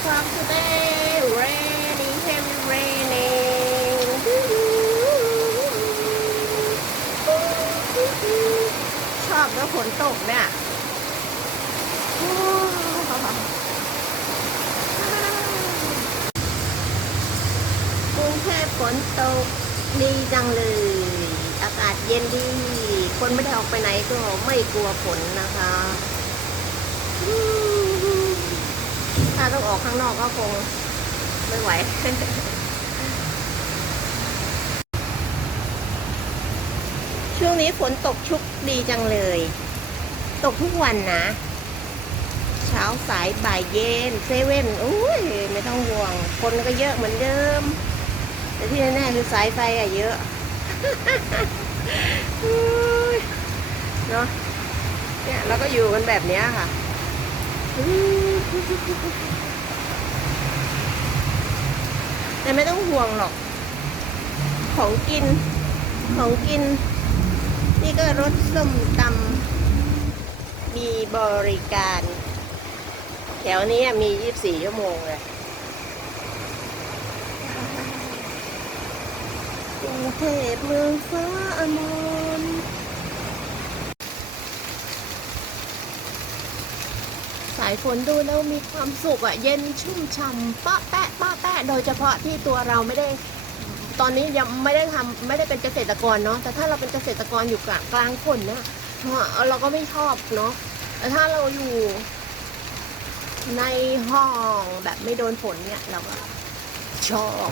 o'clock today raining heavy raining ชอบแล้วฝนตกเนี่ยกรุงเทพฝนตกดีจังเลย อากาศเย็นดี คนไม่ได้ออกไปไหนก็ไม่กลัวฝนนะคะ ถ้าต้องออกข้างนอกก็คงไม่ไหวช่วงนี้ฝนตกชุกดีจังเลย ตกทุกวันนะ เช้าสายบ่ายเย็นเซเว่นอุ้ยไม่ต้องห่วง คนก็เยอะเหมือนเดิม แต่ที่แน่ๆคือสายไฟอะเยอะเนาะเนี่ยเราก็อยู่กันแบบนี้ค่ะ แต่ไม่ต้องห่วงหรอก ของกิน ของกิน นี่ก็รถส้มตำมีบริการ แถวนี้มี 24 ชั่วโมงเลยกรุงเทพเมืองฟ้าอมร สายฝนดูแล้วมีความสุขอะเย็นชุ่มฉ่ำป้าแปะป้าแปะโดยเฉพาะที่ตัวเราไม่ได้ ตอนนี้ยังไม่ได้ทำไม่ได้เป็นเกษตรกรเนาะแต่ถ้าเราเป็นเกษตรกรอยู่กลางกลางฝนเนี่ยเราก็ไม่ชอบเนาะแต่ถ้าเราอยู่ในห้องแบบไม่โดนฝนเนี่ยเราก็ชอบ